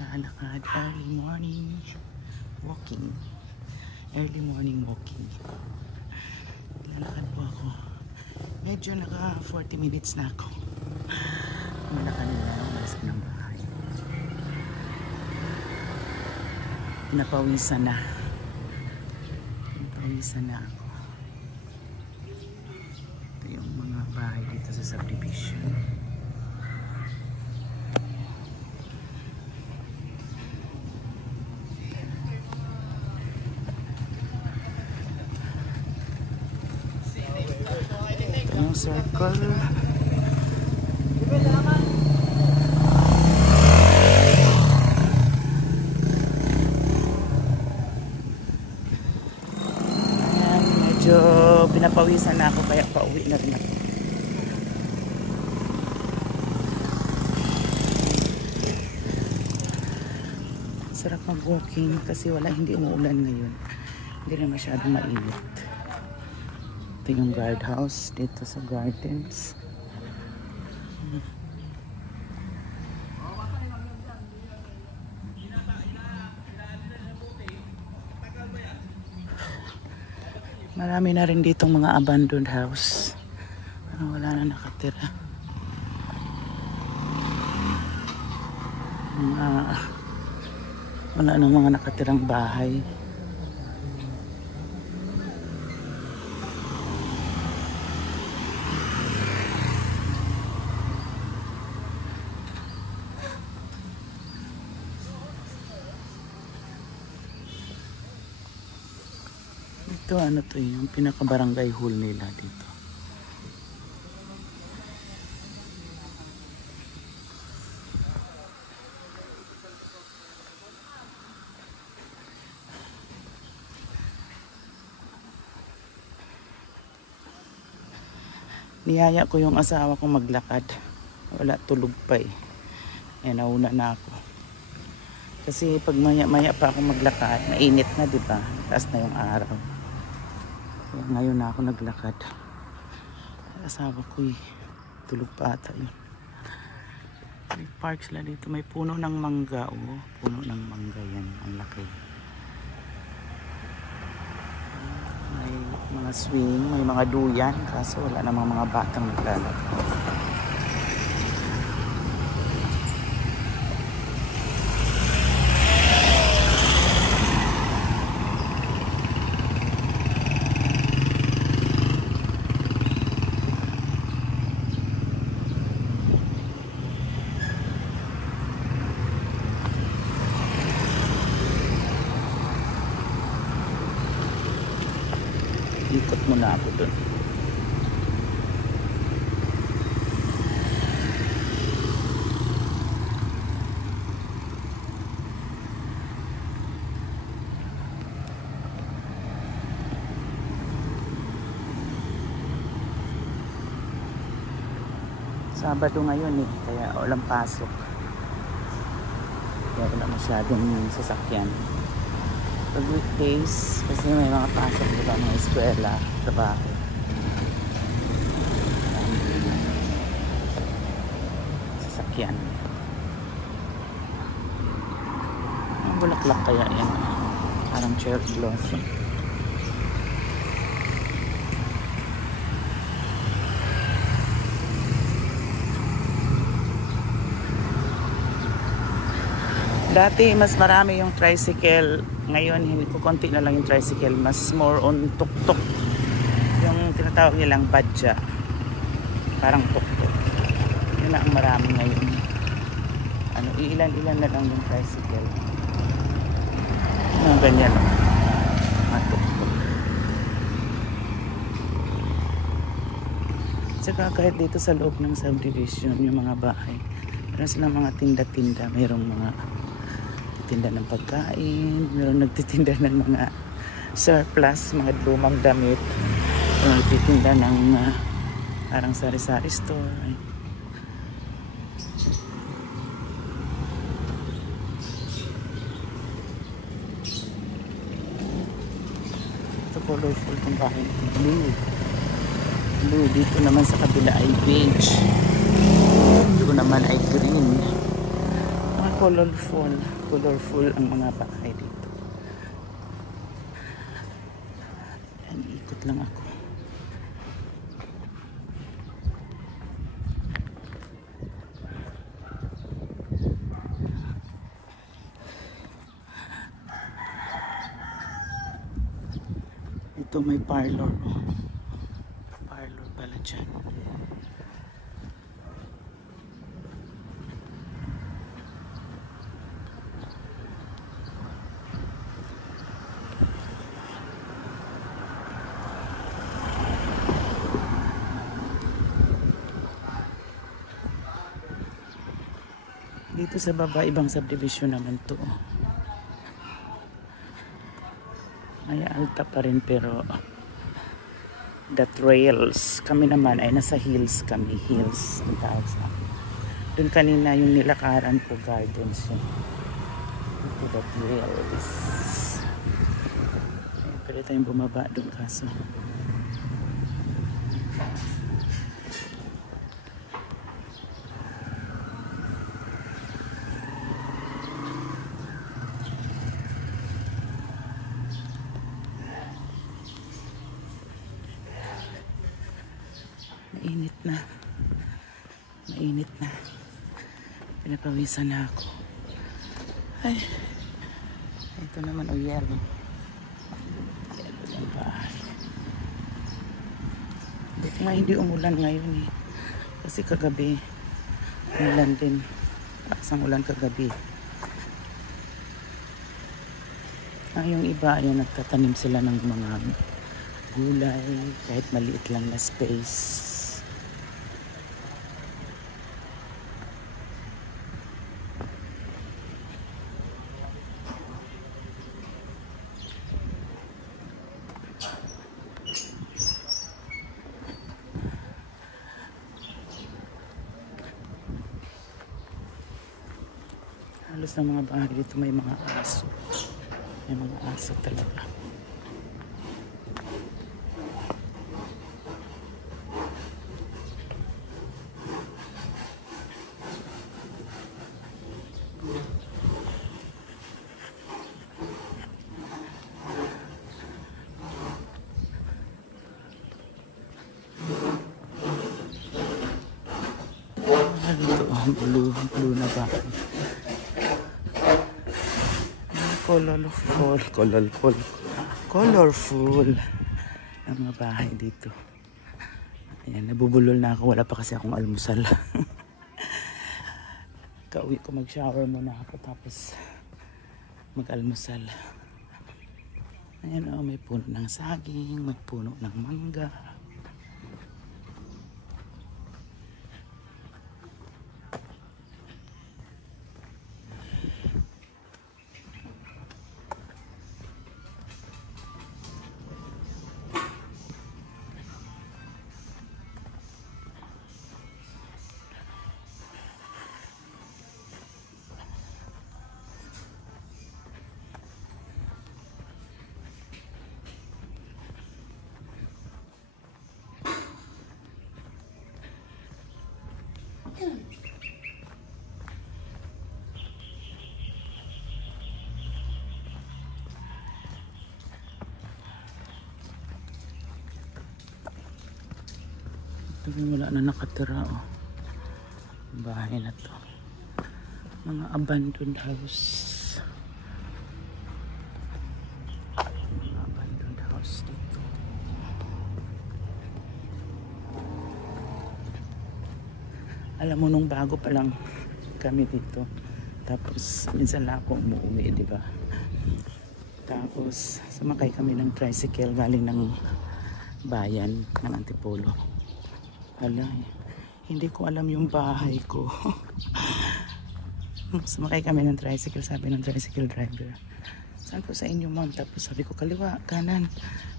Lalakad, early morning walking. Early morning walking. Lalakad po ako. Medyo naka 40 minutes na ako. Malakad na ako. Malas ko ng bahay. Napawisan na. Napawisan na ako. Ito yung mga bahay dito sa subdivision. Yung circle. Ayan, medyo pinapawisan na ako kaya pauwi na rin ako. Sarap mag-walking kasi hindi umuulan ngayon. Hindi na masyadong mainit. Ito yung guardhouse dito sa gardens. Marami na rin ditong mga abandoned house. Wala na nakatira. Wala na mga nakatirang bahay. Ito ano to yung pinaka-barangay hall nila dito. Niyaya ko yung asawa ko maglakad. Wala, tulog pa eh. Eh, nauna na ako. Kasi pag maya-maya pa ako maglakad, mainit na, diba? Taas na yung araw. Kaya ngayon na ako naglakad. Asawa ko eh. Tulog pa ata yun. May park sila dito. May puno ng mangga. Oh. Puno ng mangga yan. Ang laki. May mga swing. May mga duyan. Kaso wala namang mga batang naglalakad. Ikot muna ako dun. Sabado ngayon eh, kaya walang pasok. Kaya wala masyadong sasakyan. Pag weekdays, kasi may mga pasok diba, mga eskwela, trabaho. Sasakyan. Ang bulaklak kaya yan. Parang cherry blossom. Dati mas marami yung tricycle. Ngayon hindi ko, konti na lang yung tricycle. Mas more on tuk-tuk. Yung tinatawag nilang badya. Parang tuk-tuk. Yun na ang marami ngayon. Ilan-ilan na lang yung tricycle. Ganyan o. Mga tuk-tuk. Tsaka kahit dito sa loob ng subdivision, yung mga bahay, meron silang mga tinda-tinda. Mayroong mga tinda ng pagkain, meron nagtitinda ng mga surplus, mga lumang damit, meron nagtitinda ng parang sari-sari store. Ito colorful itong bahay. Blue. Dito naman sa kabila ay beige. Dito naman ay green. Colorful. Colorful ang mga bahay dito. Yan, ikot lang ako. Ito may parlor. Parlor pala dyan. Dito sa baba, ibang subdivision naman to. Ay, alta pa rin pero the trails. Kami naman ay nasa hills kami. Hills ang tawag sa akin. Doon kanina yung nilakaran ko, gardens yun. Ito the trails. Ay, pwede tayong bumaba doon kaso. Mainit na. Mainit na. Pinapawisan na ako. Ay. Ito naman o yelo. Yelo ng bahay. Buti nga hindi umulan ngayon eh. Kasi kagabi umulan din. Isang ulan kagabi. Yung iba ay nagtatanim sila ng mga gulay kahit maliit lang na space. Halos ng mga bahay dito may mga aso. May mga aso talaga. Blue na ba? Colorful ang mga bahay dito. Ayan, nabubulol na ako. Wala pa kasi akong almusal. Kauwi ko, mag-shower muna ako tapos mag-almusal. Ayan o, may puno ng saging, may puno ng mangga. Ito wala na nakatira oh. Bahay na to. Mga abandoned house. Mga abandoned house dito. Alam mo nung bago pa lang kami dito. Tapos minsan lang ako umuwi, di ba? Tapos sumakay kami ng tricycle galing ng bayan ng Antipolo. Hala, hindi ko alam yung bahay ko. Sumakay kami ng tricycle, sabi ng tricycle driver, saan po sa inyo ma'am? Tapos sabi ko, kaliwa, kanan,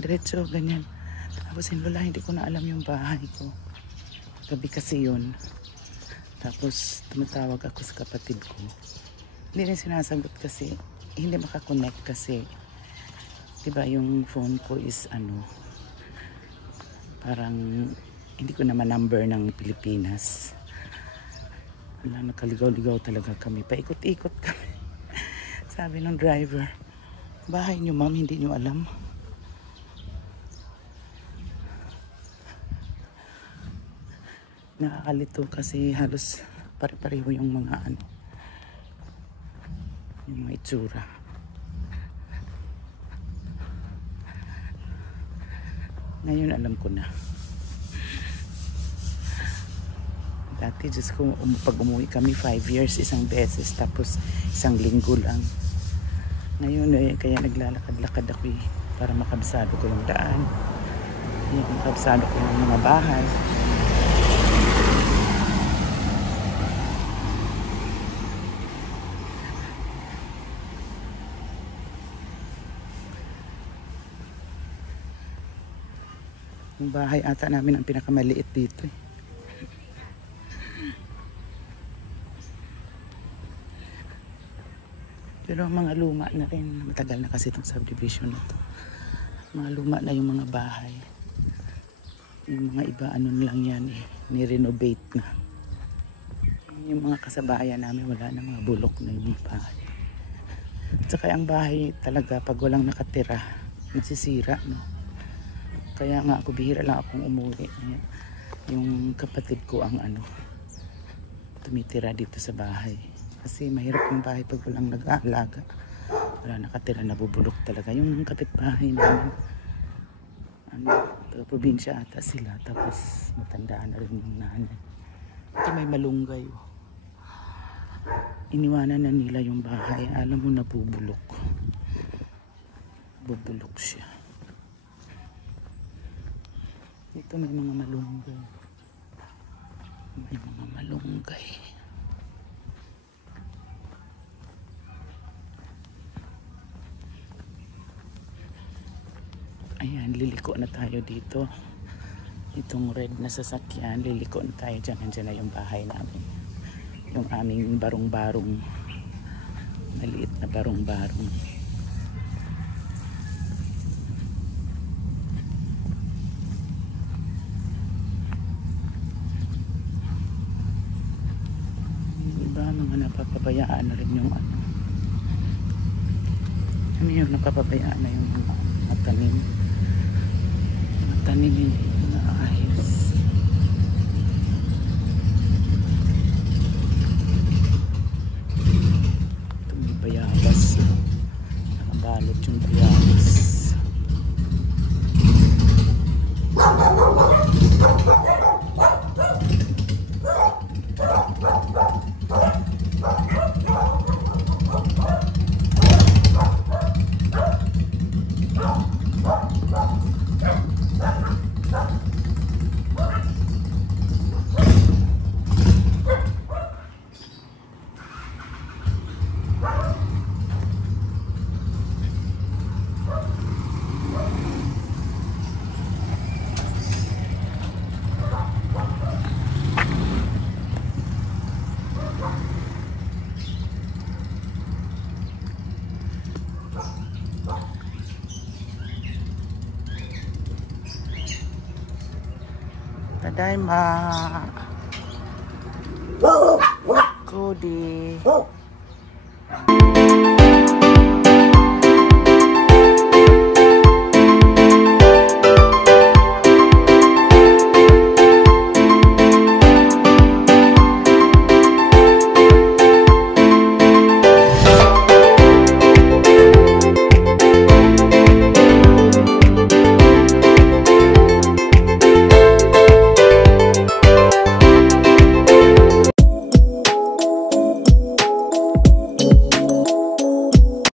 diretso, ganyan. Tapos lola, hindi ko na alam yung bahay ko. Gabi kasi yun. Tapos tumatawag ako sa kapatid ko. Hindi rin sinasagot kasi hindi makakonect kasi diba yung phone ko is ano, parang hindi ko naman number ng Pilipinas. Wala, nakaligaw-ligaw talaga kami. Paikot-ikot kami. Sabi ng driver, bahay nyo ma'am, hindi nyo alam. Nakakalito kasi halos pare-pareho yung mga ano, yung mga itsura. Ngayon alam ko na. Dati just kung pag umuwi kami 5 years isang beses, tapos isang linggo lang. Ngayon kaya naglalakad-lakad ako para makabisado ko yung daan, makabisado ko yung mga bahay. Yung bahay ata namin ang pinakamaliit dito eh. Pero mga luma na rin. Matagal na kasi itong subdivision na to. Mga luma na yung mga bahay. Yung mga iba ano lang yan eh, ni-renovate na. Yung mga kasabayan namin wala na, mga bulok na yung bahay. At saka ang bahay talaga pag walang nakatira nasisira, no? Kaya nga ako bihira lang akong umuwi. Yung kapatid ko ang ano, tumitira dito sa bahay. Kasi mahirap yung bahay pag walang nag-aalaga. Wala nakatira, nabubulok talaga. Yung kapitbahay namin, ano, probinsya ata sila. Tapos matandaan na rin yung nanay. Ito may malunggay. Iniwanan na nila yung bahay. Alam mo, nabubulok. Bubulok siya. Ito may mga malunggay. May mga malunggay. Ayan, liliko na tayo dito. Itong red na sasakyan, liliko na tayo dyan. Nandiyan na yung bahay namin. Yung aming barong-barong. Maliit na barong-barong. Mga napapabayaan na rin yung ano. Ano yung napapabayaan na yung mga tanim. Mga tanim yung mga ayos. Ito may bayabas. Nakabalot yung bayabas. Tadaima. Cody.